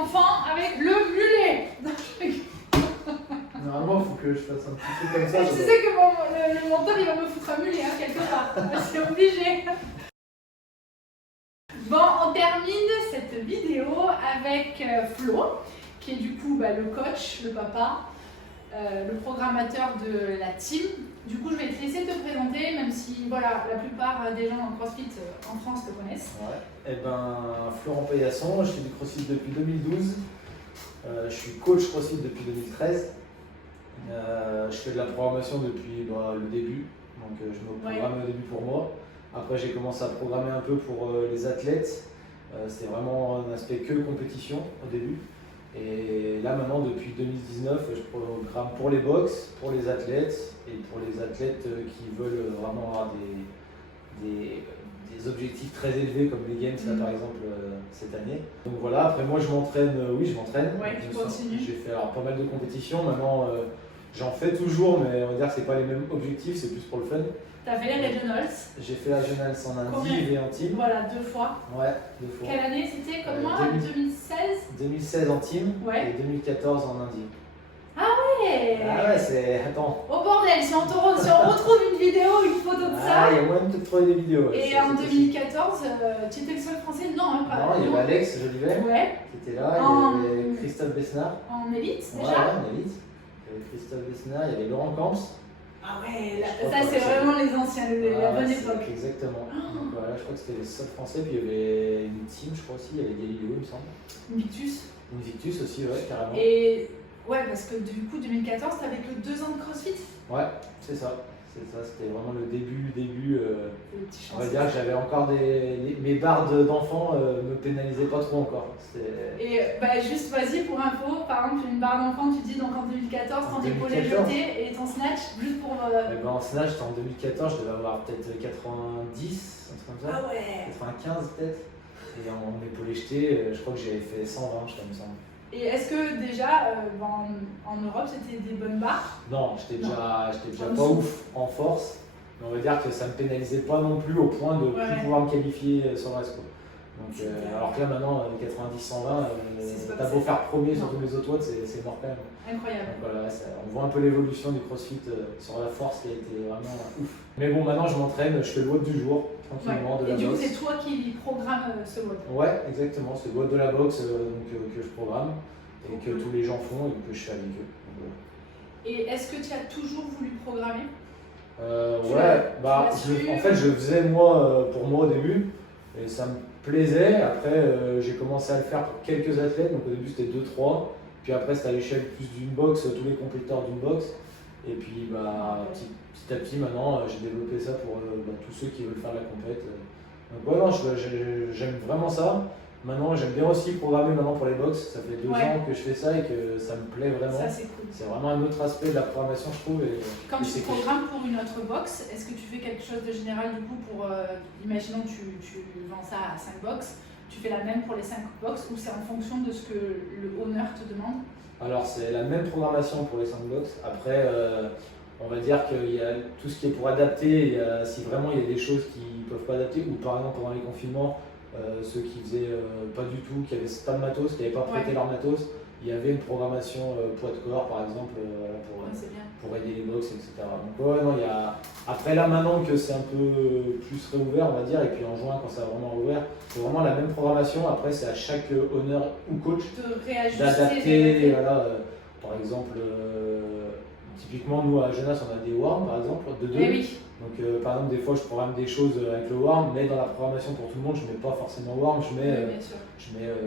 enfants avec le mulet. Normalement, il faut que je fasse un petit truc comme ça. Tu sais que le monteur il va me foutre un mulet quelque part. C'est obligé. Bon, on termine cette vidéo avec Flo, qui est du coup le coach, le papa, le programmateur de la team. Du coup, je vais te laisser te présenter, même si voilà, la plupart des gens en CrossFit en France te connaissent. Ouais. Eh ben, Florent Paillasson, je fais du CrossFit depuis 2012. Je suis coach CrossFit depuis 2013. Je fais de la programmation depuis le début, donc je me programme au début pour moi. Après j'ai commencé à programmer un peu pour les athlètes, c'était vraiment un aspect que compétition au début. Et là maintenant depuis 2019 je programme pour les box, pour les athlètes et pour les athlètes qui veulent vraiment avoir des objectifs très élevés comme les Games là, par exemple cette année. Donc voilà, après moi je m'entraîne, oui je m'entraîne. Ouais, tu continues. J'ai fait pas mal de compétitions, maintenant j'en fais toujours mais on va dire que c'est pas les mêmes objectifs, c'est plus pour le fun. Tu as fait les Regionals. J'ai fait la Regionals en indiv et en team. Voilà, 2 fois. Ouais, 2 fois. Quelle année c'était comme moi 2016 2016 en team ouais. Et 2014 en indiv. Ah ouais. Ah ouais, c'est... Attends. Oh bordel, si on retrouve une vidéo, une photo de ça. Ah, il y a moyen de te trouver des vidéos. Ouais, et en 2014, tu étais le seul français? Non, pas. Non, il y avait Alex Jolivet qui était là, il y avait Christophe Besnard. En élite déjà? Ouais, en élite. Il y avait Christophe Besnard, il y avait Laurent Camps. Ah ouais, ça c'est vraiment les anciens, la bonne époque. Exactement. Donc voilà, je crois que c'était les seuls français, puis il y avait une team, je crois aussi, il y avait Galileo, il me semble. Une Victus. Une Victus aussi, ouais, carrément. Et ouais, parce que du coup, 2014, t'avais que 2 ans de CrossFit? Ouais, c'est ça. C'était vraiment le début. On va dire que j'avais encore mes barres d'enfants me pénalisaient pas trop encore. Et juste vas-y pour info, par exemple une barre d'enfant, tu dis donc en 2014, ton épaulé jeté et ton snatch, juste pour. En snatch, en 2014, je devais avoir peut-être 90, un truc comme ça. Ah ouais. 95 peut-être. Et en épaulé jeté, je crois que j'avais fait 120, je crois, il me semble. Et est-ce que déjà en Europe c'était des bonnes barres? Non, j'étais déjà pas ouf en force, mais on va dire que ça me pénalisait pas non plus au point de plus pouvoir me qualifier sur le reste. Donc, alors que là maintenant, 90-120, t'as beau faire premier sur tous les autres watts, c'est mort quand même. Incroyable. Donc, voilà, on voit un peu l'évolution du CrossFit sur la force qui a été vraiment ouf. Mais bon, maintenant je m'entraîne, je fais le WOD du jour, tranquillement, de la boxe. Et du coup, c'est toi qui programme ce WOD? Ouais, exactement, c'est le WOD de la boxe que je programme et que tous les gens font et que je fais avec eux. Donc, et est-ce que tu as toujours voulu programmer? En fait, je le faisais moi pour moi au début et ça me plaisait. Après, j'ai commencé à le faire pour quelques athlètes, donc au début c'était 2-3, puis après c'était à l'échelle plus d'une box, tous les compétiteurs d'une box. Et puis petit à petit maintenant j'ai développé ça pour tous ceux qui veulent faire de la compète. Donc ouais, non, j'aime vraiment ça. Maintenant j'aime bien aussi programmer maintenant pour les box. Ça fait 2 ans que je fais ça et que ça me plaît vraiment. Ça c'est cool. C'est vraiment un autre aspect de la programmation je trouve. Quand tu programmes pour une autre box, est-ce que tu fais quelque chose de général du coup pour, imaginons tu vends ça à 5 box, tu fais la même pour les 5 box ou c'est en fonction de ce que le owner te demande? Alors c'est la même programmation pour les 5 box. Après on va dire qu'il y a tout ce qui est pour adapter, si vraiment il y a des choses qui ne peuvent pas adapter, ou par exemple pendant les confinements, ceux qui faisaient pas du tout, qui n'avaient pas de matos, qui n'avaient pas prêté leur matos, il y avait une programmation poids de corps par exemple pour aider les box, etc. Donc ouais, non, après là maintenant que c'est un peu plus réouvert on va dire, et puis en juin quand ça va vraiment rouvert, c'est vraiment la même programmation. Après c'est à chaque owner ou coach d'adapter, par exemple typiquement nous à Genasse on a des warms par exemple de 2. Donc par exemple des fois je programme des choses avec le warm, mais dans la programmation pour tout le monde je mets pas forcément warm, je mets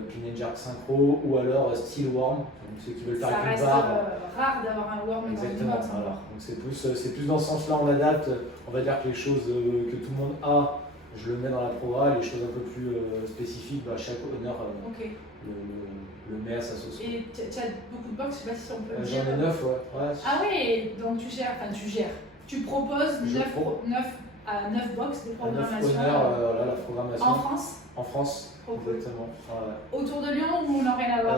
clean and jerk synchro ou alors steel warm, donc ceux qui veulent faire avec une barre. Ça reste rare d'avoir un warm. Exactement, voilà. Donc c'est plus dans ce sens là, on adapte, on va dire que les choses que tout le monde a, je le mets dans la programme, les choses un peu plus spécifiques, chaque owner le met à sa sauce. Et tu as beaucoup de box, je sais pas si on peut le dire. J'en ai 9, ouais. Ah oui, donc tu gères. Tu proposes 9 à 9 box de programmation. La programmation. En France? En France, exactement. Ouais. Autour de Lyon ou on n'a rien à voir?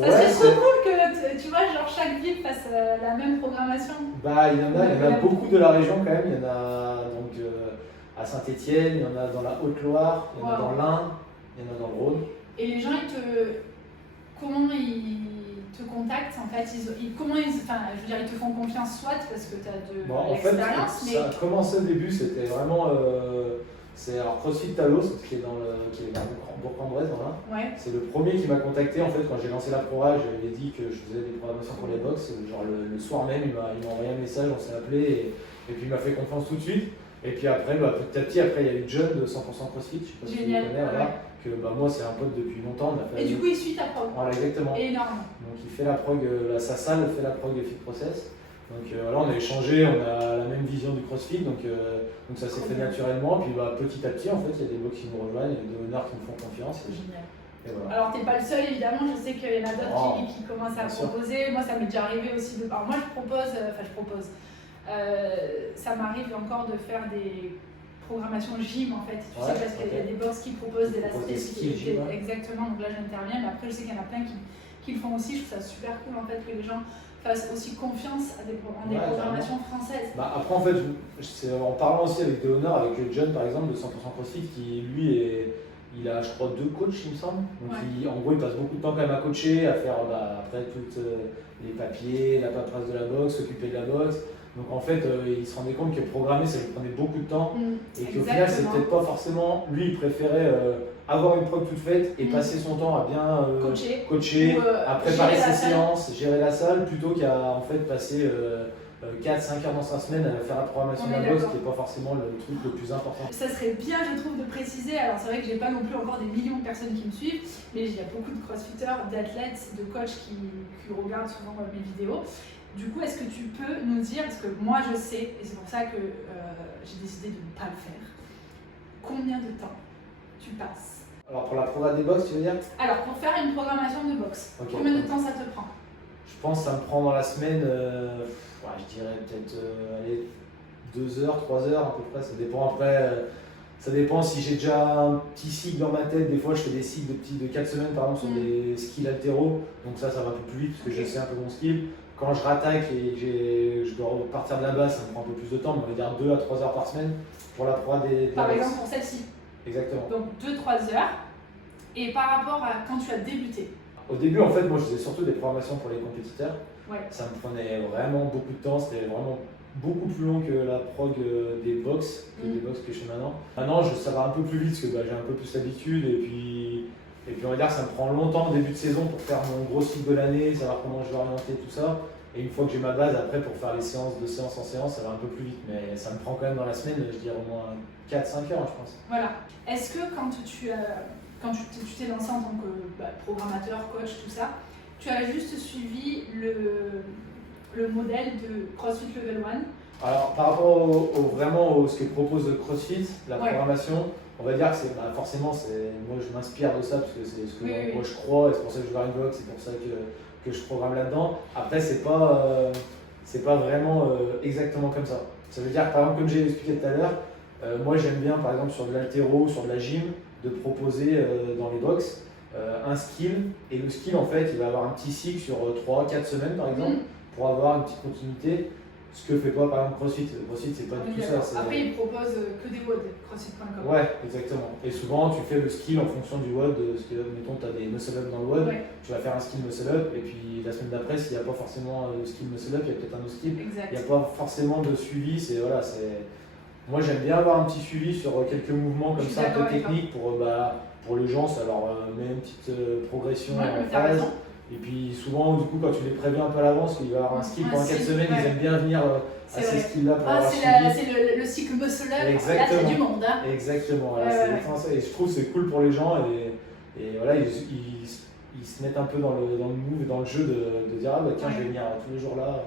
Ça serait trop cool que tu vois, genre chaque ville fasse la même programmation. Il y en a beaucoup de la région quand même. Il y en a donc à Saint-Étienne, il y en a dans la Haute-Loire, il y en a dans l'Ain, il y en a dans le Rhône. Et les gens, comment ils te contactent en fait, enfin, je veux dire, ils te font confiance soit parce que tu as de l'expérience, mais... Ça a commencé au début, c'était vraiment... c'est alors CrossFit Talos, qui est vers Bourg-en-Bresse, voilà. Ouais. C'est le premier qui m'a contacté en fait quand j'ai lancé la Prora. Je lui ai dit que je faisais des programmations pour les box. Genre le soir même, il m'a envoyé un message, on s'est appelé et puis il m'a fait confiance tout de suite. Et puis après, petit à petit, après il y a eu John de 100% CrossFit, je sais pas si tu le connais, voilà, que moi c'est un pote depuis longtemps. Et du coup, il suit ta prog. Voilà, exactement. Énorme. Donc il fait la prog, sa salle fait la prog de Fit Process. Donc voilà, on a échangé, on a la même vision du CrossFit, donc ça s'est fait naturellement. Puis petit à petit, en fait, il y a des box qui nous rejoignent, il y a des honneurs qui nous font confiance. C'est génial. Voilà. Alors, tu n'es pas le seul, évidemment, je sais qu'il y en a d'autres qui commencent à proposer. Moi, ça m'est déjà arrivé aussi de... Alors, moi, je propose, ça m'arrive encore de faire des programmations gym, en fait, tu sais, parce qu'il y a des box qui proposent de la spécificité. Exactement, donc là, j'interviens, mais après, je sais qu'il y en a plein qui le font aussi. Je trouve ça super cool, en fait, que les gens fassent aussi confiance à des programmations françaises. Après, en fait, c'est en parlant aussi avec des honneurs, avec John, par exemple, de 100% CrossFit, qui, lui, il a, je crois, 2 coachs, il me semble. Donc, en gros, il passe beaucoup de temps quand même à coacher, à faire après toutes les papiers, la paperasse de la boxe, s'occuper de la boxe. Donc en fait, il se rendait compte que programmer, ça lui prenait beaucoup de temps et qu'au final, c'est peut-être pas forcément. Lui, il préférait avoir une prog toute faite et passer son temps à bien coacher à préparer ses séances, gérer la salle, plutôt qu'à en fait passer 4-5 heures dans sa semaine à faire la programmation de la boxe, qui n'est pas forcément le truc le plus important. Ça serait bien, je trouve, de préciser. Alors c'est vrai que j'ai pas non plus encore des millions de personnes qui me suivent, mais il y a beaucoup de crossfitters, d'athlètes, de coachs qui regardent souvent mes vidéos. Du coup, est-ce que tu peux nous dire, parce que moi je sais, et c'est pour ça que j'ai décidé de ne pas le faire, combien de temps tu passes? Alors pour la programme des box, tu veux dire? Alors pour faire une programmation de boxe, combien de temps ça te prend? Je pense que ça me prend dans la semaine, je dirais peut-être 2 heures, 3 heures à peu près, ça dépend après. Ça dépend si j'ai déjà un petit cycle dans ma tête. Des fois, je fais des cycles de 4 semaines par exemple sur des skills altéraux, donc ça va un peu plus vite parce que je sais un peu mon skill. Quand je rattaque et que je dois repartir de la base, ça me prend un peu plus de temps, mais on va dire 2 à 3 heures par semaine pour la proie des Par exemple pour celle-ci. Exactement. Donc 2-3 heures. Et par rapport à quand tu as débuté? Au début, en fait, moi je faisais surtout des programmations pour les compétiteurs. Ouais. Ça me prenait vraiment beaucoup de temps, c'était vraiment beaucoup plus long que la prog des box, des box que je fais maintenant. Maintenant, ça va un peu plus vite parce que j'ai un peu plus l'habitude et puis on va dire que ça me prend longtemps au début de saison pour faire mon gros cycle de l'année, savoir comment je vais orienter tout ça. Et une fois que j'ai ma base, après pour faire les séances de séance en séance, ça va un peu plus vite. Mais ça me prend quand même dans la semaine, je dirais au moins 4-5 heures, je pense. Voilà. Est-ce que quand tu t'es lancé en tant que programmateur, coach, tout ça, tu as juste suivi le modèle de CrossFit Level 1? Alors par rapport vraiment ce que propose CrossFit, la programmation, on va dire que c'est forcément, moi je m'inspire de ça parce que c'est ce que moi je crois et c'est pour ça que je vais à une box, c'est pour ça que je programme là-dedans. Après c'est pas vraiment exactement comme ça. Ça veut dire par exemple comme j'ai expliqué tout à l'heure, moi j'aime bien par exemple sur de l'haltéro, sur de la gym, de proposer dans les box un skill et le skill en fait il va avoir un petit cycle sur 3-4 semaines par exemple pour avoir une petite continuité. Ce que fait pas par exemple CrossFit. CrossFit, c'est pas du tout ça. Après, ils proposent que des WOD, CrossFit.com. Ouais, exactement. Et souvent, tu fais le skill en fonction du WOD. Mettons, tu as des muscle up dans le WOD, tu vas faire un skill muscle up, et puis la semaine d'après, s'il n'y a pas forcément de skill muscle up, il y a peut-être un autre skill. Exact. Il n'y a pas forcément de suivi. Moi, j'aime bien avoir un petit suivi sur quelques mouvements comme ça, un peu techniques pour les gens, ça leur met une petite progression en phase. Et puis souvent, du coup, quand tu les préviens un peu à l'avance qu'il va y avoir un skill pendant 4 semaines, ils aiment bien venir à ces skills-là pour avoir suivi. C'est le cycle muscle up, là c'est du monde. Hein. Exactement, voilà, et je trouve que c'est cool pour les gens et voilà, ils se mettent un peu dans le move et dans le jeu de dire tiens, je vais venir tous les jours là.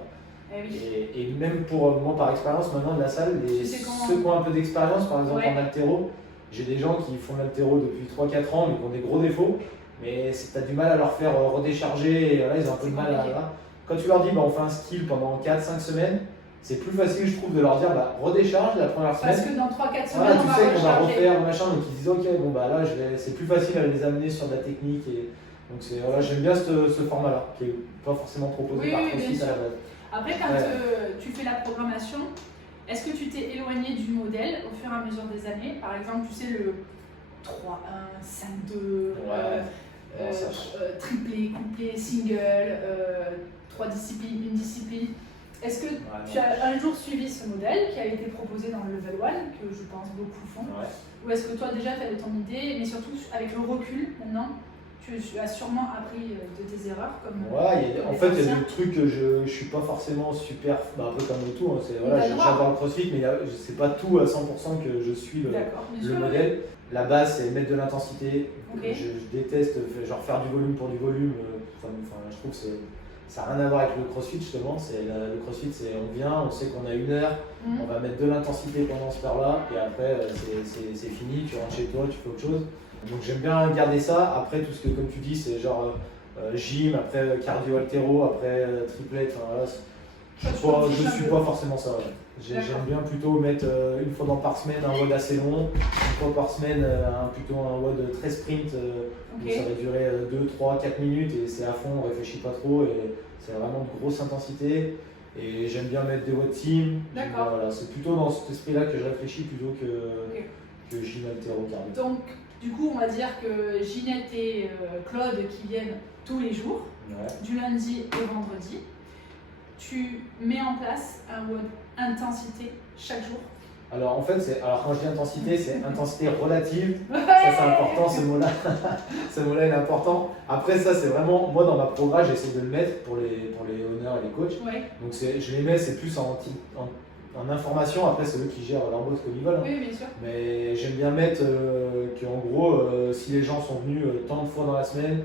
Et même pour moi, par expérience maintenant de la salle, ceux qui ont un peu d'expérience, par exemple en haltéro, j'ai des gens qui font l'haltéro depuis 3-4 ans mais qui ont des gros défauts. Mais tu as du mal à leur faire redécharger, et voilà, ils ont un peu de mal à. Quand tu leur dis on fait un skill pendant 4-5 semaines, c'est plus facile, je trouve, de leur dire redécharge la première semaine. Parce que dans 3-4 semaines, voilà, tu sais qu'on va refaire machin, donc ils disent ok, là c'est plus facile à les amener sur de la technique. Et donc j'aime bien ce format-là, qui n'est pas forcément proposé par CrossFit à la base. Après, quand tu fais la programmation, est-ce que tu t'es éloigné du modèle au fur et à mesure des années? Par exemple, tu sais, le 3-1, 5-2. triplé, couplé, single, 3 disciplines, une discipline. Est-ce que tu as un jour suivi ce modèle qui a été proposé dans le Level 1, que je pense beaucoup font, ou est-ce que toi déjà tu avais ton idée, mais surtout avec le recul maintenant, tu as sûrement appris de tes erreurs comme en fait il y a des trucs que je suis pas forcément super, après comme tout, hein, j'adore le crossfit, mais c'est pas tout à 100% que je suis le modèle. La base c'est mettre de l'intensité, je déteste genre faire du volume pour du volume, je trouve que ça n'a rien à voir avec le crossfit justement. Le crossfit, on vient, on sait qu'on a 1 heure, on va mettre de l'intensité pendant ce heure-là, et après c'est fini, tu rentres chez toi, tu fais autre chose. Donc j'aime bien garder ça. Après tout ce que, comme tu dis, c'est genre gym, après cardio altéro, après triplette. Je suis pas forcément ça. J'aime bien plutôt mettre 1 fois par semaine un WOD assez long, 1 fois par semaine plutôt un WOD très sprint, où ça va durer 2, 3, 4 minutes et c'est à fond, on réfléchit pas trop et c'est vraiment de grosse intensité. Et j'aime bien mettre des WOD team. C'est plutôt dans cet esprit-là que je réfléchis plutôt que gym altéro cardio. Donc du coup on va dire que Ginette et Claude qui viennent tous les jours, du lundi au vendredi. Tu mets en place un WOD intensité chaque jour? Alors en fait, quand je dis intensité, c'est intensité relative. Ça c'est important, ce mot-là. Ce mot-là il est important. Après ça c'est vraiment, moi dans ma programme j'essaie de le mettre pour les owners et les coachs. Donc je les mets, c'est plus en information. Après c'est eux qui gèrent leur boss comme ils veulent. Oui, bien sûr. Mais j'aime bien mettre qu'en gros, si les gens sont venus tant de fois dans la semaine,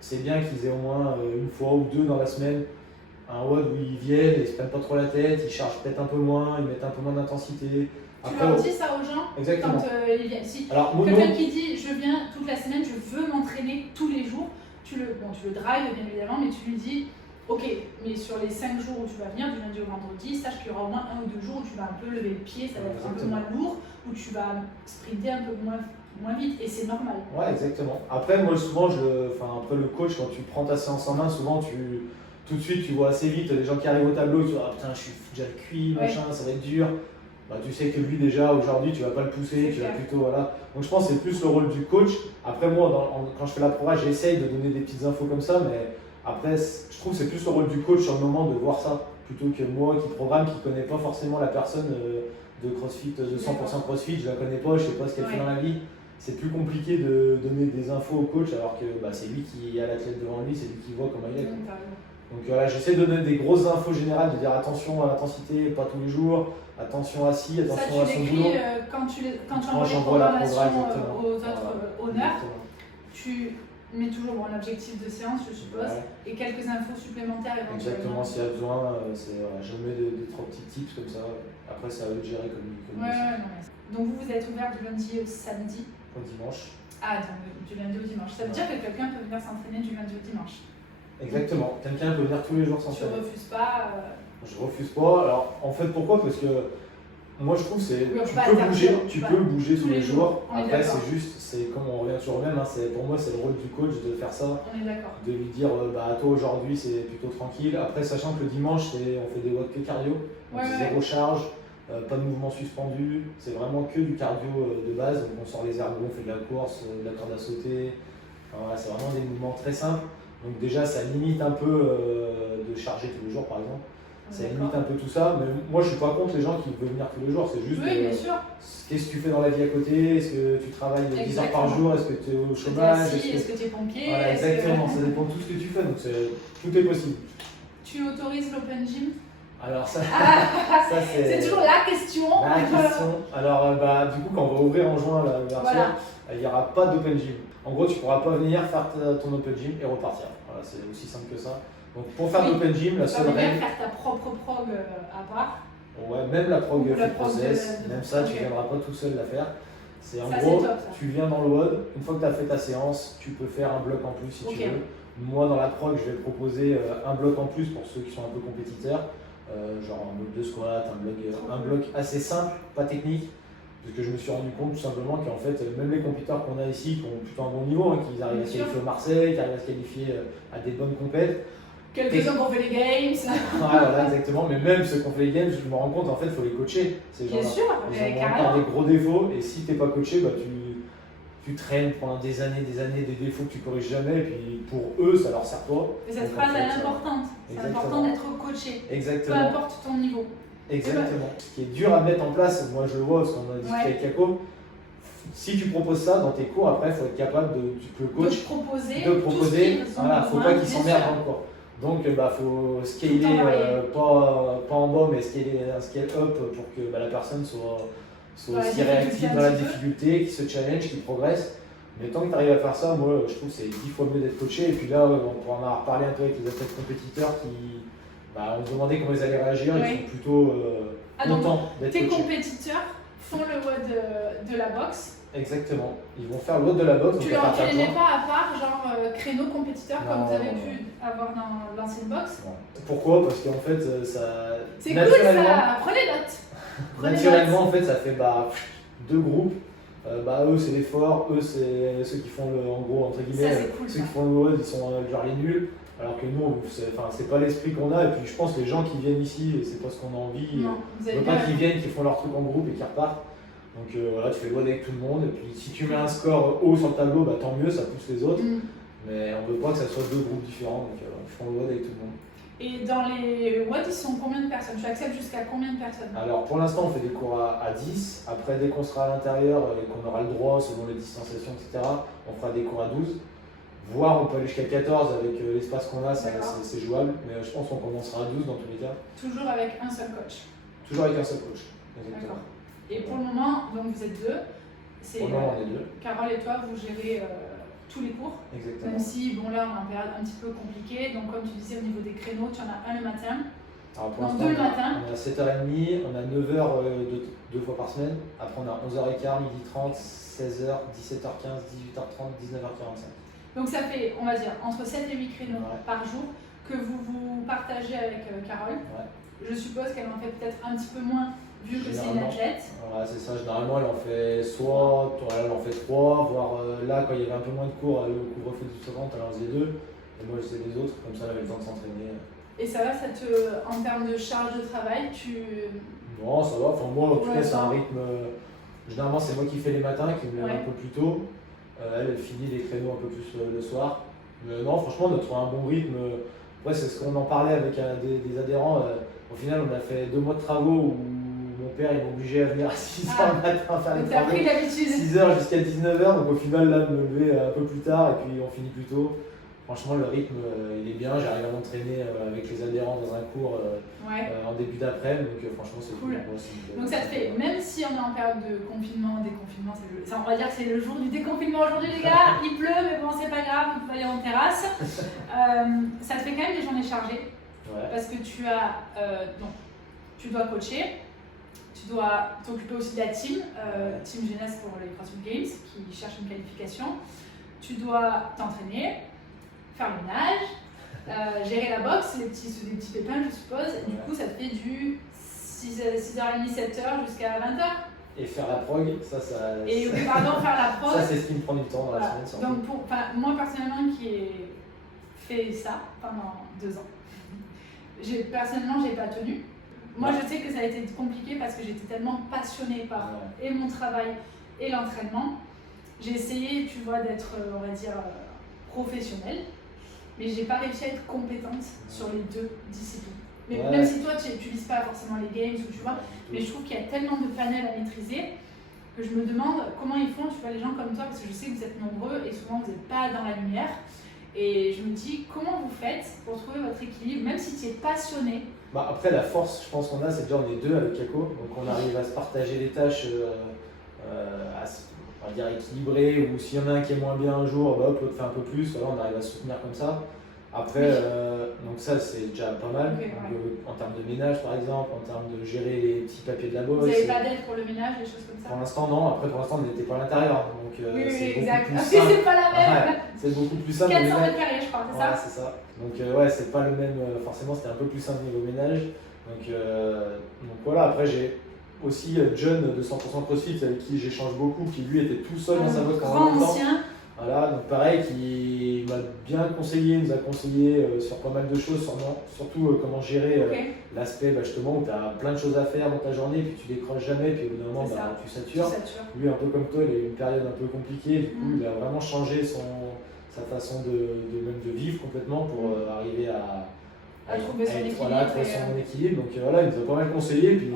c'est bien qu'ils aient au moins 1 fois ou 2 dans la semaine un WOD où ils viennent, ils se prennent pas trop la tête, ils chargent peut-être un peu moins, ils mettent un peu moins d'intensité. Tu leur dis ça aux gens? Exactement. Quand ils viennent. Si quelqu'un qui dit je viens toute la semaine, je veux m'entraîner tous les jours, tu le drives bien évidemment, mais tu lui dis ok, mais sur les 5 jours où tu vas venir, du lundi au vendredi, sache qu'il y aura au moins 1 ou 2 jours où tu vas un peu lever le pied, ça va être un peu moins lourd, où tu vas sprinter un peu moins vite, et c'est normal. Ouais, exactement. Après, moi souvent, après le coach, quand tu prends ta séance en main, souvent tout de suite tu vois assez vite les gens qui arrivent au tableau, tu vois putain je suis déjà cuit, machin, ça va être dur. Tu sais que lui déjà aujourd'hui tu vas pas le pousser, tu vas plutôt Donc je pense que c'est plus le rôle du coach. Après moi quand je fais la programme j'essaye de donner des petites infos comme ça, mais après je trouve que c'est plus le rôle du coach sur le moment de voir ça, plutôt que moi qui programme, qui connais pas forcément la personne de CrossFit, de 100% CrossFit, je la connais pas, je sais pas ce qu'elle fait dans la vie. C'est plus compliqué de donner des infos au coach alors que c'est lui qui a l'athlète devant lui, c'est lui qui voit comment il est. Donc j'essaie de donner des grosses infos générales, de dire attention à l'intensité, pas tous les jours, attention à ci, attention à son boulot. Quand tu envoies les programmations aux autres honneurs, tu mets toujours un objectif de séance, je suppose, et quelques infos supplémentaires éventuellement. Exactement, s'il y a besoin, je mets des 3 petits tips comme ça. Après, c'est à eux de gérer comme Donc vous êtes ouvert du lundi au samedi? Au dimanche. Ah, donc du lundi au dimanche. Ça veut dire que quelqu'un peut venir s'entraîner du lundi au dimanche? Exactement, quelqu'un peut venir tous les jours s'entraîner. Tu refuses pas Je refuse pas. Alors en fait pourquoi? Parce que moi je trouve que tu peux bouger tous les jours. Après c'est comme on revient sur le même, pour moi c'est le rôle du coach de faire ça. On est d'accord. De lui dire toi aujourd'hui c'est plutôt tranquille. Après sachant que le dimanche on fait des WOD que cardio, donc zéro charge, pas de mouvement suspendu, c'est vraiment que du cardio de base. Donc on sort les ergos, on fait de la course, de la corde à sauter. C'est vraiment des mouvements très simples. Donc déjà ça limite un peu de charger tous les jours par exemple, ça limite un peu tout ça, mais moi je suis pas contre les gens qui veulent venir tous les jours, c'est juste qu'est-ce que tu fais dans la vie à côté, est-ce que tu travailles 10 heures par jour, est-ce que tu es au chômage, est-ce que tu es pompier, exactement, ça dépend de tout ce que tu fais, donc tout est possible. Tu autorises l'open gym? Alors ça c'est toujours la question. Alors du coup quand on va ouvrir en juin l'ouverture, il n'y aura pas d'open gym. En gros, tu ne pourras pas venir faire ton open gym et repartir. Voilà, c'est aussi simple que ça. Donc pour faire l'open gym, la seule règle... Tu vas faire ta propre prog à part. Ouais, même la prog fit process, même ça, tu ne viendras pas tout seul la faire. C'est en gros, tu viens dans le WOD, une fois que tu as fait ta séance, tu peux faire un bloc en plus si tu veux. Moi, dans la prog, je vais proposer un bloc en plus pour ceux qui sont un peu compétiteurs. Genre un bloc de squat, un bloc assez simple, pas technique. Parce que je me suis rendu compte tout simplement qu'en fait, même les compétiteurs qu'on a ici, qui ont plutôt un bon niveau, qui arrivent à se qualifier au Marseille, qui arrivent à se qualifier à des bonnes compètes. Quelques-uns qui ont fait les games. Voilà, exactement. Mais même ceux qui ont fait les games, je me rends compte, en fait, il faut les coacher. Ces gens-là. Bien sûr, ils ont encore des gros défauts. Et si tu n'es pas coaché, tu traînes pendant des années, des défauts que tu corriges jamais, et puis pour eux, ça leur sert pas. Et cette Donc, phrase, en fait, elle est importante. C'est exactement. important d'être coaché. Peu Exactement. importe ton niveau. Exactement. Ce qui est dur à mettre en place, moi je le vois parce qu'on a discuté avec Kako, si tu proposes ça dans tes cours, après il faut être capable que le coach de proposer, voilà, faut pas qu'il s'emmerde dans le cours. Donc faut scaler, pas en bas, mais un scale up pour que la personne soit aussi réactive dans la difficulté, qu'il se challenge, qu'il progresse. Mais tant que tu arrives à faire ça, moi je trouve que c'est 10 fois mieux d'être coaché. Et puis là, on pourra en reparler un peu avec les athlètes compétiteurs qui on se demandait comment ils allaient réagir, ils sont plutôt contents d'être coachés. Tes compétiteurs font le WOD de la boxe. Exactement, ils vont faire le WOD de la boxe. Tu les mets pas à part, genre créneau compétiteur comme vous avez pu avoir dans l'ancienne boxe? Pourquoi? Parce qu'en fait, ça. C'est cool ça, prenez note. Naturellement, en fait, ça fait deux groupes. Eux c'est les forts, eux c'est ceux qui font en gros entre guillemets, cool, ceux qui font le WOD ils sont genre les nuls, alors que nous c'est pas l'esprit qu'on a, et puis je pense que les gens qui viennent ici c'est pas ce qu'on a envie, on veut pas qu'ils viennent, qu'ils font leur truc en groupe et qu'ils repartent. Donc voilà, tu fais le WOD avec tout le monde, et puis si tu mets un score haut sur le tableau, tant mieux, ça pousse les autres, mais on veut pas que ça soit deux groupes différents, donc ils font le WOD avec tout le monde. Et dans les WOD, ils sont combien de personnes? Tu acceptes jusqu'à combien de personnes? Alors pour l'instant, on fait des cours à 10. Après, dès qu'on sera à l'intérieur et qu'on aura le droit, selon les distanciations, etc., on fera des cours à 12. Voire on peut aller jusqu'à 14 avec l'espace qu'on a, c'est jouable. Mais je pense qu'on commencera à 12 dans tous les cas. Toujours avec un seul coach? Toujours avec un seul coach. Exactement. Et pour le moment, donc vous êtes deux. Pour le moment, on est deux. Carole et toi, vous gérez tous les cours. Exactement. Même si, on est en période un petit peu compliquée. Donc, comme tu disais, au niveau des créneaux, tu en as un le matin. Alors pour l'instant, deux le matin. On a 7h30, on a 9h deux fois par semaine. Après, on a 11h15, 12h30, 16h, 17h15, 18h30, 19h45. Donc, ça fait, on va dire, entre 7 et 8 créneaux par jour que vous partagez avec Carole. Je suppose qu'elle en fait peut-être un petit peu moins vu que c'est une athlète. Voilà, c'est ça. Généralement, elle en fait elle en fait 3, voire là, quand il y avait un peu moins de cours, le couvre-feu de 60, elle en faisait 2. Et moi, je faisais les autres, comme ça, elle avait le temps de s'entraîner. Et ça va, en termes de charge de travail, Non, ça va. Enfin, moi, en tout cas, c'est un rythme. Généralement, c'est moi qui fais les matins, qui me lève un peu plus tôt. Elle finit les créneaux un peu plus le soir. Mais non, franchement, on a trouvé un bon rythme. Ouais, c'est ce qu'on en parlait avec des adhérents. Au final, on a fait 2 mois de travaux où mon père il m'obligeait à venir à 6h le matin faire les travaux. 6h jusqu'à 19h, donc au final, là, me lever un peu plus tard et puis on finit plus tôt. Franchement, le rythme, il est bien. J'arrive à m'entraîner avec les adhérents dans un cours en début d'après-midi, donc franchement, c'est cool. Donc ça te fait, même si on est en période de confinement, déconfinement, on va dire que c'est le jour du déconfinement aujourd'hui, les gars. Il pleut, mais bon, c'est pas grave, on peut aller en terrasse. Ça te fait quand même des journées chargées, parce que tu dois coacher, tu dois t'occuper aussi de la team jeunesse pour les CrossFit Games qui cherche une qualification. Tu dois t'entraîner, faire le ménage, gérer la boxe, les petits pépins, je suppose. Du coup, ça te fait du 6h30, 7h jusqu'à 20h. Et faire la prog, ça. Faire la prog. Ça, c'est ce qui me prend du temps dans la semaine. Donc, moi, personnellement, qui ai fait ça pendant 2 ans, personnellement, j'ai pas tenu. Moi, je sais que ça a été compliqué parce que j'étais tellement passionnée par et mon travail et l'entraînement. J'ai essayé, tu vois, d'être, on va dire, professionnelle, mais j'ai pas réussi à être compétente sur les 2 disciplines. Mais même si toi, tu vises pas forcément les games, ou tu vois, mais je trouve qu'il y a tellement de panels à maîtriser que je me demande comment ils font, tu vois, les gens comme toi, parce que je sais que vous êtes nombreux et souvent vous n'êtes pas dans la lumière. Et je me dis, comment vous faites pour trouver votre équilibre, même si tu es passionné? Après, la force, je pense qu'on a, c'est déjà on est 2 avec Kako, donc on arrive à se partager les tâches, on va dire équilibrées, ou s'il y en a un qui est moins bien un jour, l'autre fait un peu plus, alors on arrive à se soutenir comme ça. Après, donc ça c'est déjà pas mal, en termes de ménage par exemple, en termes de gérer les petits papiers de la bosse. Vous n'avez pas d'aide pour le ménage, des choses comme ça? Pour l'instant non, après pour l'instant on n'était pas à l'intérieur, donc c'est exact. beaucoup plus simple. C'est pas la même. C'est beaucoup plus simple. 400 mètres carrés je crois, c'est ça? C'est ça. Donc c'est pas le même, forcément c'était un peu plus simple niveau ménage. Donc voilà, après j'ai aussi John de 100% CrossFit avec qui j'échange beaucoup, qui lui était tout seul dans sa boîte pendant longtemps. Voilà, donc pareil, qui il m'a bien conseillé, il nous a conseillé sur pas mal de choses, surtout comment gérer l'aspect justement où tu as plein de choses à faire dans ta journée, puis tu décroches jamais, puis au bout d'un moment tu satures. Lui, un peu comme toi, il a eu une période un peu compliquée, du coup il a vraiment changé sa façon même de vivre complètement pour arriver à trouver son équilibre. Voilà, trouver son équilibre. Donc voilà, il nous a pas mal conseillé. Puis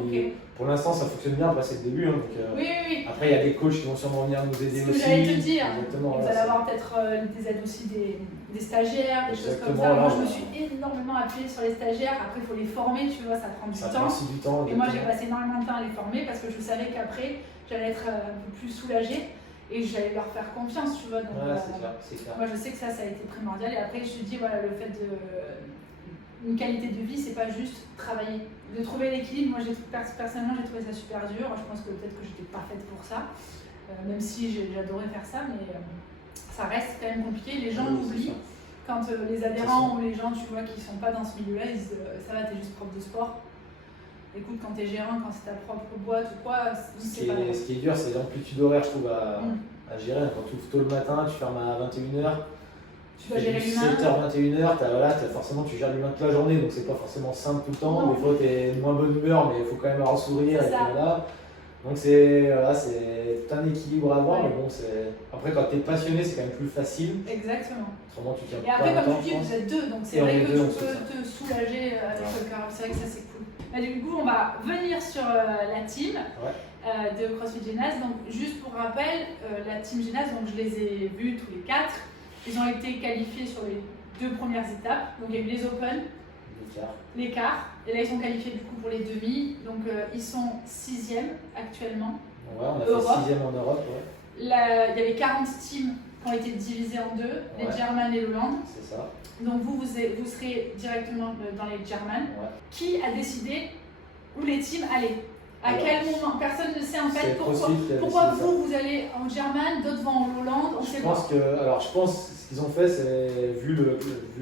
pour l'instant, ça fonctionne bien. Après, c'est le début. Hein, donc, oui. Après, il y a des coachs qui vont sûrement venir nous aider aussi. C'est ce que j'allais te dire. Exactement. Vous allez avoir peut-être des aides aussi des stagiaires, des choses comme ça. Moi, je me suis énormément appuyée sur les stagiaires. Après, il faut les former, tu vois, ça prend du temps. Ça prend aussi du temps. Et moi, j'ai passé énormément de temps à les former parce que je savais qu'après, j'allais être un peu plus soulagée. Et j'allais leur faire confiance, tu vois. Donc, c'est clair. Moi, je sais que ça a été primordial. Et après, je te dis, voilà, le fait une qualité de vie, c'est pas juste travailler. De trouver l'équilibre, moi personnellement j'ai trouvé ça super dur. Je pense que peut-être que j'étais pas faite pour ça, même si j'adorais faire ça, mais ça reste quand même compliqué. Les gens l'oublient. Quand les adhérents ou les gens tu vois qui sont pas dans ce milieu-là, ils disent ça va, t'es juste prof de sport. Écoute, quand t'es gérant, quand c'est ta propre boîte ou quoi, c'est pas drôle. Ce qui est dur, c'est l'amplitude horaire, je trouve, à gérer. Quand tu ouvres tôt le matin, tu fermes à 21h. Tu dois gérer l'humain. 7h, 21h, forcément tu gères l'humain toute la journée, donc c'est pas forcément simple tout le temps. Des fois tu es de moins bonne humeur, mais il faut quand même avoir le sourire. Donc c'est un équilibre à avoir, mais bon, après quand tu es passionné, c'est quand même plus facile. Exactement. Autrement, tu tiens et après, comme tu dis, vous êtes deux, donc c'est vrai que tu peux te soulager avec le cœur. C'est vrai que ça c'est cool. Mais du coup, on va venir sur la team de CrossFit Gymnase. Donc juste pour rappel, la team Gymnase, donc je les ai vus tous les 4. Ils ont été qualifiés sur les 2 premières étapes. Donc il y a eu les Open, les quarts, et là ils sont qualifiés du coup pour les demi. Donc ils sont 6e actuellement. Ouais, on a fait 6e en Europe. Il y avait 40 teams qui ont été divisées en 2, les German et l'Hollande. C'est ça. Donc vous serez directement dans les German. Qui a décidé où les teams allaient? À quel moment? Personne ne sait en fait pourquoi vous allez en German, d'autres vont en Hollande, on sait pas. Je pense ce qu'ils ont fait, c'est vu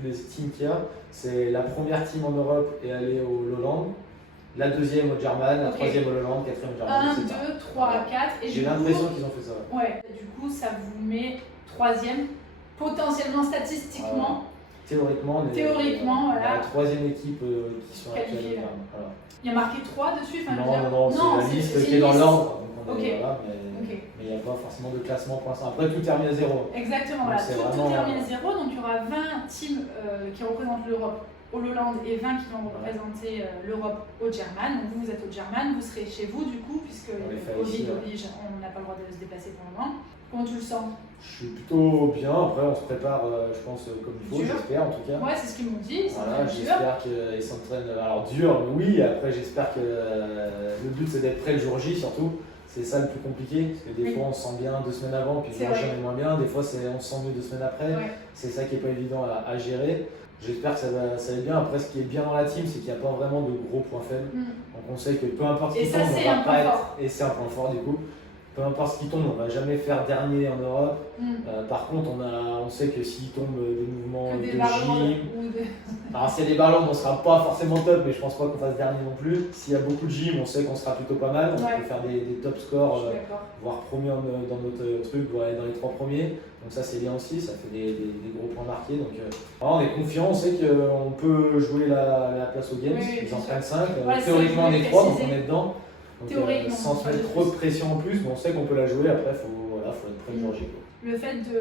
les teams qu'il y a, c'est la première team en Europe est allée au Hollande, la deuxième au German, la troisième au Hollande, quatrième au German. 1, 2, 3, 4. J'ai l'impression qu'ils ont fait ça. Ouais, du coup ça vous met 3e, potentiellement statistiquement. Théoriquement, voilà. La troisième équipe qui sont qualifiée. Voilà. Il y a marqué 3 dessus? Non, c'est la liste qui est dans l'ordre. Mais il n'y a pas forcément de classement pour l'instant. Après, tout est remis à 0. Exactement, voilà. Tout est remis à 0. Donc il y aura 20 teams qui représentent l'Europe au Hollande et 20 qui vont représenter l'Europe au German. Donc vous êtes au German, vous serez chez vous du coup, puisque le Covid oblige, on n'a pas le droit de se déplacer pour le moment. Comment tu le sens? Je suis plutôt bien, après on se prépare, je pense, comme il faut, j'espère en tout cas. Ouais, c'est ce qu'ils m'ont dit. Voilà, j'espère qu'ils s'entraînent, alors dur, oui, après j'espère que le but c'est d'être prêt le jour J surtout. C'est ça le plus compliqué, parce que des fois on se sent bien 2 semaines avant, puis le jour J on est moins bien, des fois on se sent mieux 2 semaines après. C'est ça qui n'est pas évident à gérer. J'espère que ça va bien. Après, ce qui est bien dans la team, c'est qu'il n'y a pas vraiment de gros points faibles. Donc on sait que peu importe ce qui tombe, on va pas être. Et c'est un point fort du coup. Peu importe ce qui tombe, on ne va jamais faire dernier en Europe. Par contre, on sait que s'il tombe des mouvements de gym, alors s'il y a des ballons, on ne sera pas forcément top, mais je ne pense pas qu'on fasse dernier non plus. S'il y a beaucoup de gym, on sait qu'on sera plutôt pas mal. On peut faire des top scores, voire premier dans notre truc, voire aller dans les 3 premiers. Donc ça c'est bien aussi, ça fait des gros points marqués. Donc on est confiant, on sait qu'on peut jouer la place aux Games. Ils en prennent 5. Théoriquement on est 3, donc on est dedans. Donc, sans se mettre trop de pression en plus, mais on sait qu'on peut la jouer. Après, il faut être prêt le jour J. Le fait de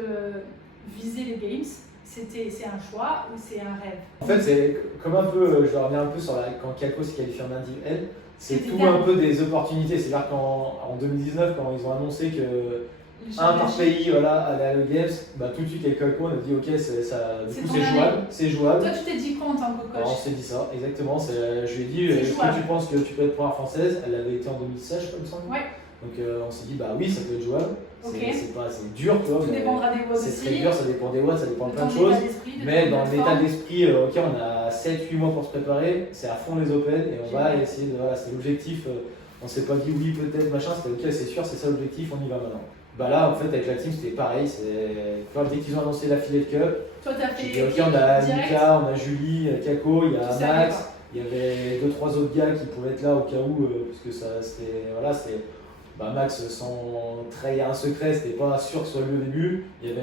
viser les Games, c'est un choix ou c'est un rêve? En fait, c'est comme un peu, je vais revenir un peu sur quand Kako s'est qualifié en individuel, c'est tout un peu des opportunités. C'est-à-dire qu'en 2019, quand ils ont annoncé que un par pays allait aux Games, tout de suite avec Kako on a dit ok, c'est jouable. Toi tu t'es dit quoi en tant que coach? Alors, on s'est dit ça, exactement. Je lui ai dit est-ce que tu penses que tu peux être première française? Elle avait été en 2016 comme ça. Donc on s'est dit oui, ça peut être jouable. C'est dur, tu vois. Tout dépendra des watts aussi. C'est très dur, ça dépend des watts, ça dépend de plein de choses. Mais dans l'état d'esprit, ok, on a 7-8 mois pour se préparer, c'est à fond les Open et on va essayer de. Voilà, c'est l'objectif. On s'est pas dit oui, peut-être, machin, c'était ok, c'est sûr, c'est ça l'objectif, on y va maintenant. Là, en fait, avec la team, c'était pareil. Dès qu'ils ont annoncé la Filet Cup, toi, t'as fait dit, ok, on a Mika, on a Julie, Kako, il y a Max, il y avait 2-3 autres gars qui pouvaient être là au cas où, parce que c'était. bah Max, sans trahir un secret, c'était pas sûr que ce soit lui au début. Il y avait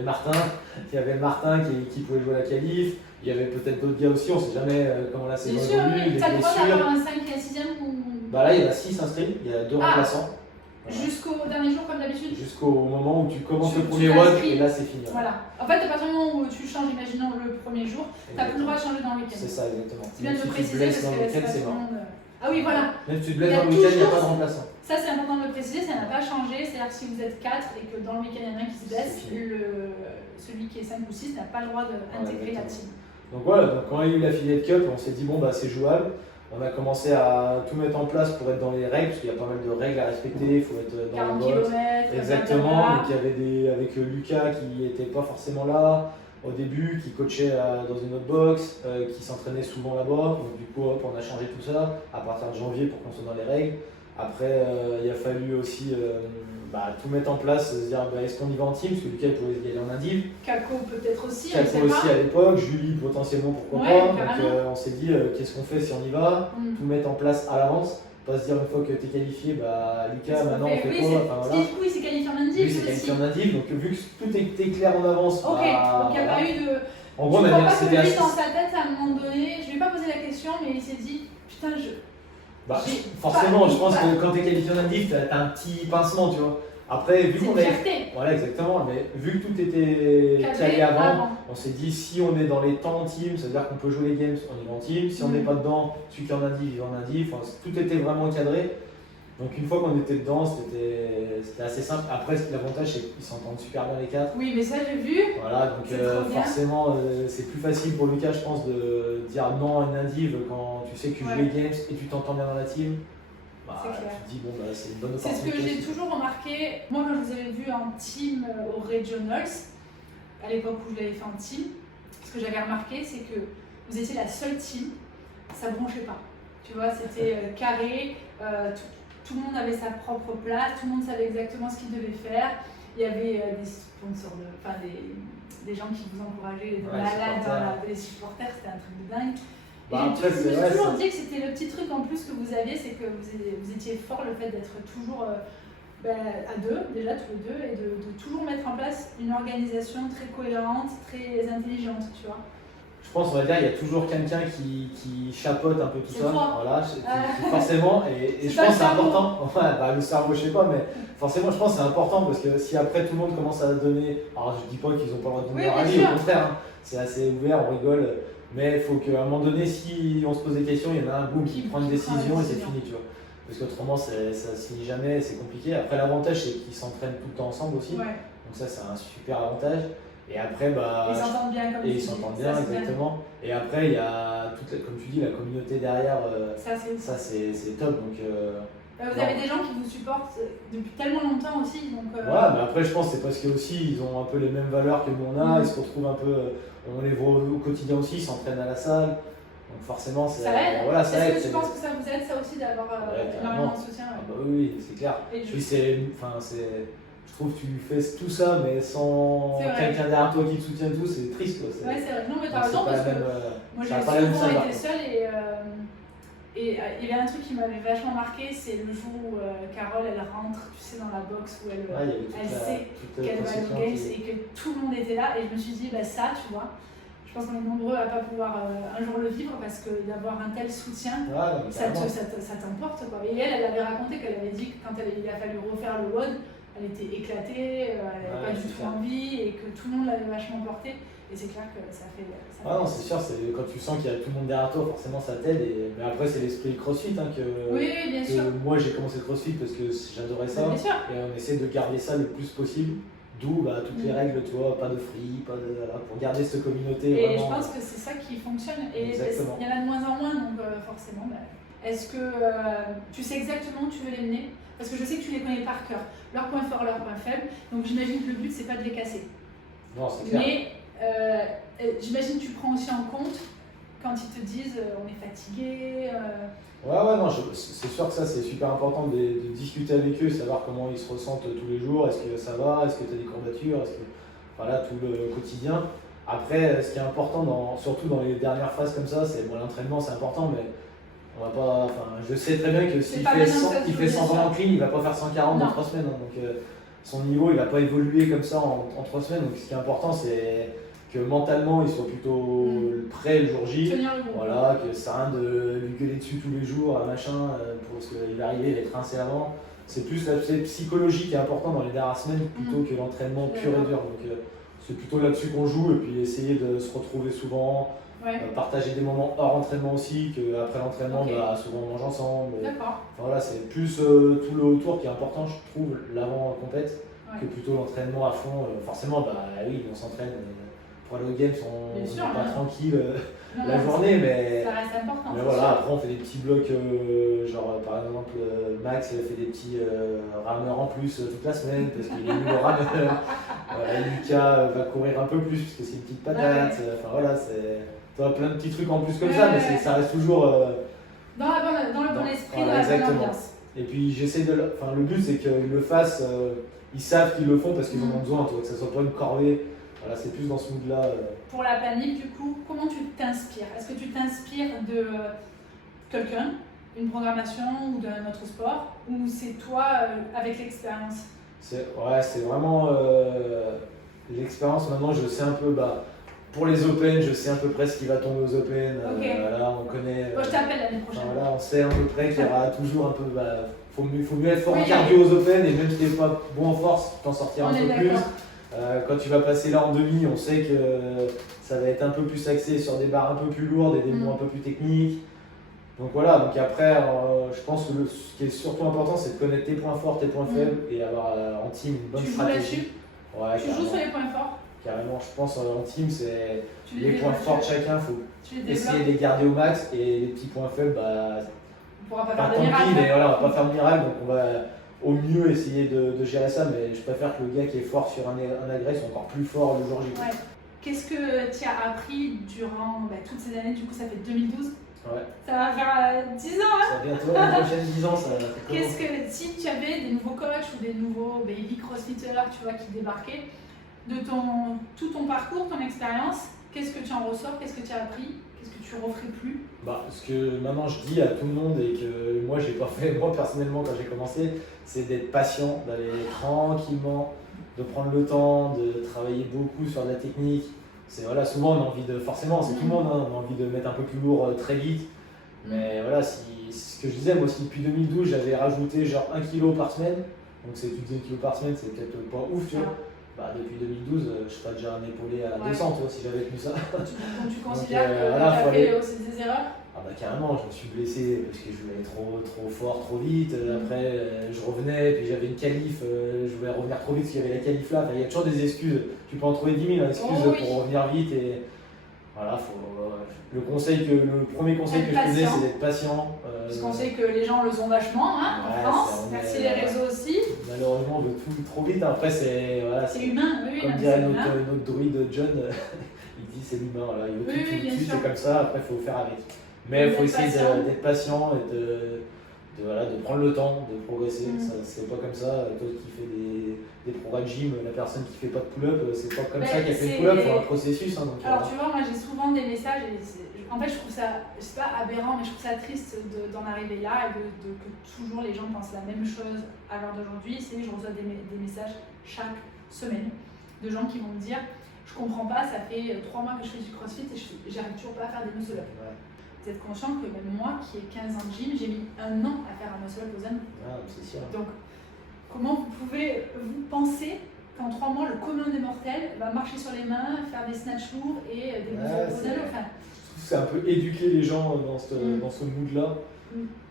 Martin qui pouvait jouer la qualif. Il y avait peut-être d'autres gars aussi, on sait jamais comment la saison sûr, évolue. mais tu as le droit d'avoir un 5 et un 6ème ou... Bah là, il y en a 6 inscrits, il y a 2 remplaçants. Voilà. Jusqu'au dernier jour, comme d'habitude. Jusqu'au moment où tu commences le premier WOD et là c'est fini. Voilà. En fait, à partir du moment où tu changes, imaginons le premier jour, tu n'as plus le droit de changer dans le week-end. C'est ça, exactement. C'est bien de le préciser parce que c'est mort. Ah oui, voilà. Même si tu te blesses dans le week-end, il n'y a pas de remplaçant. Ça, c'est important de le préciser, ça n'a pas changé. C'est-à-dire que si vous êtes 4 et que dans le week-end, il y en a un qui se blesse, celui qui est 5 ou 6 n'a pas le droit d'intégrer la team. Donc voilà, donc quand il y a eu l'affiliate cup, on s'est dit bon bah c'est jouable. On a commencé à tout mettre en place pour être dans les règles, parce qu'il y a pas mal de règles à respecter, il faut être dans le box. Exactement, donc il y avait avec Lucas qui n'était pas forcément là au début, qui coachait dans une autre box, qui s'entraînait souvent là-bas. Donc du coup, hop, on a changé tout ça à partir de janvier pour qu'on soit dans les règles. Après, il a fallu aussi tout mettre en place, se dire est-ce qu'on y va en team, parce que Lucas il pouvait y aller en indiv. Caco peut-être aussi, Caco aussi à l'époque, Julie potentiellement pourquoi pas. Donc on s'est dit qu'est-ce qu'on fait si on y va, tout mettre en place à l'avance. Pas se dire une fois que tu es qualifié, Lucas maintenant on fait quoi. Enfin, voilà. Du coup il s'est qualifié en indiv. Oui, il s'est qualifié en indiv, donc vu que tout était clair en avance. Ok, donc il n'y a pas eu de. En gros, on a dit que lui dans sa tête à un moment donné, je lui ai pas posé la question, mais il s'est dit putain forcément, je pense que quand tu es qualifié en indiv, tu as un petit pincement, tu vois. Après, vu qu'on est. Voilà, exactement, mais vu que tout était calé avant, on s'est dit si on est dans les temps en team, ça veut dire qu'on peut jouer les games, on y va en team. Si on n'est pas dedans, celui qui est en indiv, il va en indiv. Enfin, tout était vraiment cadré. Donc une fois qu'on était dedans, c'était assez simple. Après, l'avantage, c'est qu'ils s'entendent super bien les 4. Oui, mais ça, j'ai vu. Voilà, donc forcément, c'est plus facile pour Lucas, je pense, de dire non à une indiv quand tu sais que tu joues les games et tu t'entends bien dans la team. C'est clair. Tu te dis, bon, c'est une bonne opportunité. C'est ce que j'ai toujours remarqué. Moi, quand je vous avais vu en team aux Regionals, à l'époque où je l'avais fait en team, ce que j'avais remarqué, c'est que vous étiez la seule team, ça ne bronchait pas. Tu vois, c'était carré. Tout le monde avait sa propre place, tout le monde savait exactement ce qu'il devait faire. Il y avait des sponsors, des gens qui vous encourageaient, des malades, des supporters, c'était un truc de dingue. Et je me suis toujours dit que c'était le petit truc en plus que vous aviez, c'est que vous étiez fort le fait d'être toujours à deux, déjà tous les deux, et de toujours mettre en place une organisation très cohérente, très intelligente, tu vois. Je pense, on va dire, il y a toujours quelqu'un qui chapeaute un peu tout ça. Voilà, forcément. Et je pense que c'est important. Le cerveau, je sais pas, mais forcément, je pense que c'est important parce que si après tout le monde commence à donner. Alors, je dis pas qu'ils ont pas le droit de donner leur avis, au contraire, hein, c'est assez ouvert, on rigole. Mais il faut qu'à un moment donné, si on se pose des questions, il y en a un boum qui prend une décision et c'est fini, tu vois. Parce qu'autrement, ça ne se finit jamais, c'est compliqué. Après, l'avantage, c'est qu'ils s'entraînent tout le temps ensemble aussi. Donc, ça, c'est un super avantage. Et après, ils s'entendent bien, comme ils s'entendent bien, exactement. Et après, il y a comme tu dis, la communauté derrière. Ça, c'est top. Donc, vous avez des gens qui vous supportent depuis tellement longtemps aussi. Donc, Ouais, mais après, je pense que c'est parce qu'ils ont un peu les mêmes valeurs que nous on a. Ils se retrouvent un peu. On les voit au quotidien aussi, ils s'entraînent à la salle. Donc, forcément, ça aide. Voilà, ça aide. Est-ce que tu penses que ça vous aide, ça aussi, d'avoir énormément de soutien Oui, c'est clair. Je trouve que tu fais tout ça, mais sans quelqu'un derrière toi qui te soutient tout, c'est triste. Ouais, c'est vrai. Non, mais t'as raison, parce que moi j'ai souvent été seule et il y avait un truc qui m'avait vachement marqué, c'est le jour où Carole elle rentre, tu sais, dans la box où elle sait qu'elle va aller aux Games et que tout le monde était là. Et je me suis dit, ça, tu vois, je pense qu'on est nombreux à ne pas pouvoir un jour le vivre parce que d'avoir un tel soutien, ça t'emporte, quoi. Et elle avait raconté qu'elle avait dit que quand il a fallu refaire le WOD, elle était éclatée, elle n'avait pas du tout envie et que tout le monde l'avait vachement portée. Et c'est clair que ça fait. Non, c'est sûr, quand tu sens qu'il y a tout le monde derrière toi, forcément ça t'aide. Mais après, c'est l'esprit CrossFit. Oui, bien sûr. Moi, j'ai commencé le CrossFit parce que j'adorais ça. Bien sûr. Et on essaie de garder ça le plus possible. D'où toutes les règles, tu vois, pas de free, pour garder cette communauté. Et vraiment. Je pense que c'est ça qui fonctionne. Et il y en a de moins en moins, donc forcément. Est-ce que tu sais exactement où tu veux les mener? Parce que je sais que tu les connais par cœur, leurs points forts, leurs points faibles. Donc j'imagine que le but, c'est pas de les casser. Non, c'est clair. Mais j'imagine que tu prends aussi en compte quand ils te disent on est fatigué. Non, c'est sûr que ça, c'est super important de discuter avec eux, savoir comment ils se ressentent tous les jours. Est-ce que ça va? Est-ce que tu as des courbatures? Voilà, tout le quotidien. Après, ce qui est important, surtout dans les dernières phases comme ça, c'est l'entraînement, c'est important, mais On va pas, enfin, je sais très bien que s'il pas fait, bien ça, il fait 120 clean, il va pas faire 140 Non. en 3 semaines. Hein. Donc son niveau, il va pas évoluer comme ça en 3 semaines. Donc ce qui est important, c'est que mentalement, il soit plutôt prêt le jour J. Tenir le groupe. Voilà, que ça sert à rien de lui gueuler dessus tous les jours, machin, parce qu'il va arriver, il va être rincé avant. C'est plus l'aspect psychologique qui est important dans les dernières semaines plutôt que l'entraînement pur et dur. Donc c'est plutôt là-dessus qu'on joue et puis essayer de se retrouver souvent. Ouais. Partager des moments hors entraînement aussi, qu'après l'entraînement, Ok. bah, souvent on mange ensemble. D'accord. Enfin, voilà, c'est plus tout le autour qui est important, je trouve, l'avant compète, Ouais. que plutôt l'entraînement à fond. Forcément, bah oui, on s'entraîne pour aller aux games, on Bien n'est sûr, pas hein. tranquille Non, la non, journée, mais ça reste important. mais c'est voilà, sûr. après on fait des petits blocs, genre par exemple Max il a fait des petits rameurs en plus toute la semaine parce qu'il est nul au rameur. Lucas va courir un peu plus parce que c'est une petite patate. Enfin voilà, t'as plein de petits trucs en plus comme ça, mais ça reste toujours. Dans le bon esprit, voilà, dans la bonne exactement. ambiance. Et puis j'essaie de. Enfin le but c'est qu'ils le fassent, ils savent qu'ils le font parce qu'ils en ont besoin, que ça soit pas une corvée. Voilà, c'est plus dans ce mood là. Pour la planif, du coup, comment tu t'inspires? Est-ce que tu t'inspires de quelqu'un, une programmation ou d'un autre sport, ou c'est toi avec l'expérience? C'est vraiment l'expérience. Maintenant, je sais un peu, pour les Open, je sais à peu près ce qui va tomber aux Open. Ok. Voilà, on connaît. Je t'appelle l'année prochaine. Voilà, on sait à peu près qu'il y aura toujours un peu. Faut mieux être fort en Oui. cardio aux Open et même si tu n'es pas bon en force, t'en sortir On un est peu plus. d'accord. Quand tu vas passer là en demi, on sait que ça va être un peu plus axé sur des barres un peu plus lourdes et des mots un peu plus techniques. Donc voilà, donc après, je pense que ce qui est surtout important, c'est de connaître tes points forts, tes points faibles et avoir en team une bonne Tu joues stratégie. là-dessus? Ouais, Tu joues sur les points forts? carrément, je pense en team, c'est Tu les points développes, forts de chacun, il faut tu les essayer développes? de les garder au max et les petits points faibles, On pourra pas pas faire de tant pis, miracle. mais voilà, on va pas faire de miracle, donc on va au mieux essayer de gérer ça, mais je préfère que le gars qui est fort sur un agrès soit encore plus fort le jour J. Ouais. Qu'est-ce que tu as appris durant toutes ces années? Du coup, ça fait 2012. Ouais. Ça va faire 10 ans, hein? Ça va bientôt, la prochaine 10 ans, ça va faire comment? Qu'est-ce que, si tu avais des nouveaux coachs ou des nouveaux baby crossfitters, tu vois, qui débarquaient, de tout ton parcours, ton expérience, qu'est-ce que tu en ressors? Qu'est-ce que tu as appris? Qu'est-ce que tu referais plus? Ce que maintenant je dis à tout le monde et que moi j'ai pas fait moi personnellement quand j'ai commencé, c'est d'être patient, d'aller tranquillement, de prendre le temps, de travailler beaucoup sur la technique. C'est voilà, souvent on a envie de, forcément c'est tout le monde, hein, on a envie de mettre un peu plus lourd très vite. Mais voilà, ce que je disais, moi aussi depuis 2012 j'avais rajouté genre 1 kg par semaine. Donc c'est tu dis 1 kg par semaine, c'est peut-être pas ouf, tu vois. Depuis 2012, je serais déjà un épaulé à 200, tu vois, si j'avais tenu ça. Donc tu considères que voilà, tu as fait aussi des erreurs? Carrément, je me suis blessé parce que je voulais trop fort, trop vite. Après, je revenais, puis j'avais une qualif, je voulais revenir trop vite parce qu'il y avait la qualif là. Il y a toujours des excuses. Tu peux en trouver 10 000 excuses pour revenir vite. Et voilà, le premier conseil que je faisais, c'est d'être patient. Parce qu'on sait que les gens le sont vachement, hein, en France. Merci les réseaux aussi. Malheureusement, de tout trop vite. Après, c'est humain, oui. Comme dirait notre druide John, il dit c'est l'humain. Voilà. Il veut tout de suite, c'est comme ça. Après, il faut faire avec. Mais il faut essayer d'être patient et de prendre le temps de progresser. C'est pas comme ça. Toi qui fais des programmes gym, la personne qui fait pas de pull-up, c'est pas comme ça qu'elle fait le pull-up, il faut un processus. Hein, donc, alors tu vois, moi j'ai souvent des messages, en fait je trouve ça, c'est pas aberrant, mais je trouve ça triste d'en arriver là et que toujours les gens pensent la même chose à l'heure d'aujourd'hui. Je reçois des messages chaque semaine de gens qui vont me dire je comprends pas, ça fait 3 mois que je fais du crossfit et j'arrive toujours pas à faire des muscle-up. Vous êtes conscient que même moi qui ai 15 ans de gym, j'ai mis 1 an à faire un muscle-up aux amis. C'est sûr. Donc, comment vous pouvez vous penser qu'en 3 mois, le commun des mortels va marcher sur les mains, faire des snatchs lourds et des muscle-up aux amis? Enfin, je trouve que c'est un peu éduquer les gens dans ce mood-là.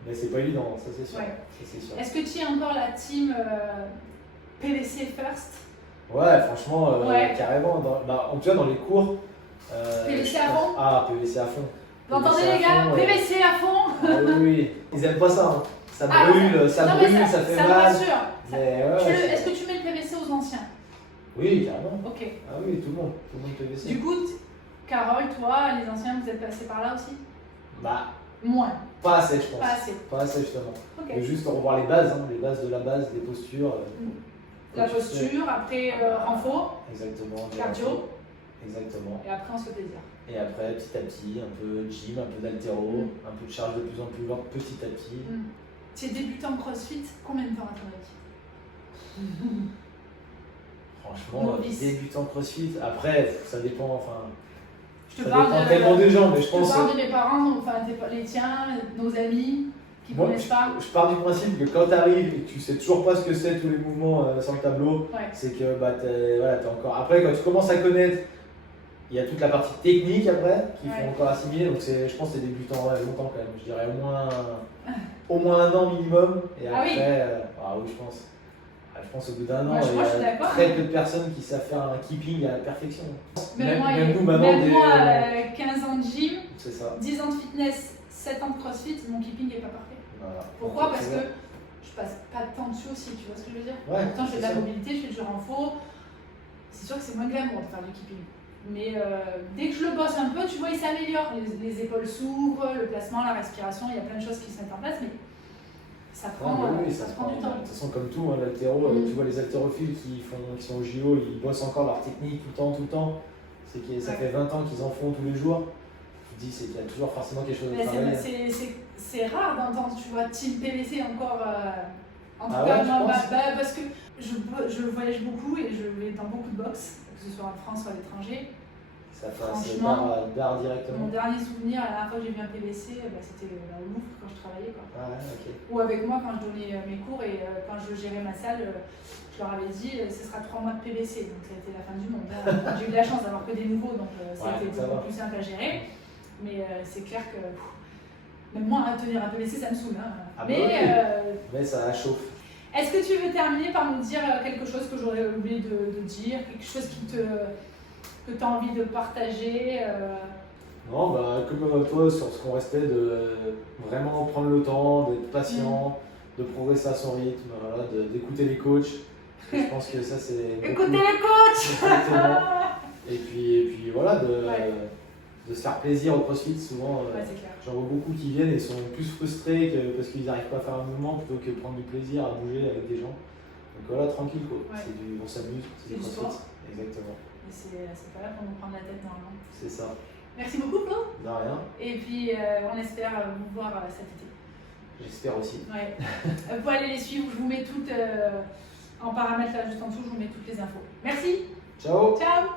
Mais c'est pas évident, ça c'est sûr. Ouais. Ça, c'est sûr. Est-ce que tu es encore la team PVC first? Ouais, franchement, carrément. En tout cas, dans les cours. PVC à fond? Ah, PVC à fond. Vous entendez les gars? PVC à fond? Oui, ils aiment pas ça. Hein. Ça brûle, ça fait ça mal. me rassure. Est-ce que tu mets le PVC aux anciens? Oui, carrément. Ok. Ah oui, tout le monde PVC. Du coup, Carole, toi, les anciens, vous êtes passés par là aussi? Moins. Pas assez, je pense. Pas assez justement. Okay. Mais juste revoir les bases de la base, les postures. La posture, après renfort. Exactement. Cardio. Exactement. Et après, on se fait plaisir. Et après, petit à petit, un peu de gym, un peu d'haltéro, un peu de charge de plus en plus lourde petit à petit. Tu es débutant CrossFit, combien de temps à ton avis? Franchement, débutant CrossFit, après, ça dépend, enfin, je te ça parle dépend tellement des gens, mais je pense... Je te parle de mes parents, enfin les tiens, nos amis, qui ne connaissent pas. Je pars du principe que quand tu arrives et que tu sais toujours pas ce que c'est tous les mouvements sur le tableau, c'est que bah, t'es encore... Après, quand tu commences à connaître, il y a toute la partie technique après, qu'il faut encore assimiler, donc je pense que c'est débutant longtemps quand même, je dirais au moins 1 an minimum, et après, oui, je pense. Je pense au bout d'un an, il y a très peu de personnes qui savent faire un keeping à la perfection. Même nous, maintenant, moi 15 ans de gym, 10 ans de fitness, 7 ans de CrossFit, mon keeping n'est pas parfait. Voilà. Pourquoi? Parce que je passe pas de temps dessus aussi, tu vois ce que je veux dire? Pourtant, je fais de la mobilité, je fais du renfort. C'est sûr que c'est moins glamour de faire du keeping. Mais dès que je le bosse un peu, tu vois, il s'améliore. Les épaules s'ouvrent, le placement, la respiration, il y a plein de choses qui se mettent en place, mais ça prend, ça prend du temps. De toute façon, comme tout, l'haltéro, tu vois les haltérophiles qui sont au JO, ils bossent encore leur technique tout le temps. C'est que ça fait 20 ans qu'ils en font tous les jours. Tu te dis qu'il y a toujours forcément quelque chose de travailler. C'est rare d'entendre, tu vois, Team PVC encore. En tout cas, parce que je voyage beaucoup et je vais dans beaucoup de box, que ce soit en France ou à l'étranger. Ça fait barre directement. Mon dernier souvenir, la dernière fois que j'ai vu un PVC, c'était au Louvre quand je travaillais. Ou avec moi quand je donnais mes cours et quand je gérais ma salle, je leur avais dit ce sera 3 mois de PVC, donc ça a été la fin du monde. J'ai eu de la chance d'avoir que des nouveaux, donc ça a été beaucoup plus simple à gérer. Mais c'est clair que même moi, tenir un PVC, ça me saoule. Mais ça chauffe. Est-ce que tu veux terminer par nous dire quelque chose que j'aurais oublié de dire, quelque chose que tu as envie de partager? Non, comme toi, sur ce qu'on restait, de vraiment prendre le temps, d'être patient, de progresser à son rythme, d'écouter les coachs. Je pense que ça, c'est... Écoutez les coachs. Exactement. Et puis voilà, de se faire plaisir au CrossFit. Souvent, j'en vois beaucoup qui viennent et sont plus frustrés parce qu'ils n'arrivent pas à faire un mouvement plutôt que prendre du plaisir à bouger avec des gens. Donc voilà, tranquille quoi. On s'amuse, c'est du CrossFit. Exactement. C'est pas là pour nous prendre la tête normalement. C'est ça. Merci beaucoup Flo. De rien. Et puis on espère vous voir cet été. J'espère aussi. Vous pouvez aller les suivre, je vous mets toutes en paramètres là juste en dessous, je vous mets toutes les infos. Merci. Ciao. Ciao.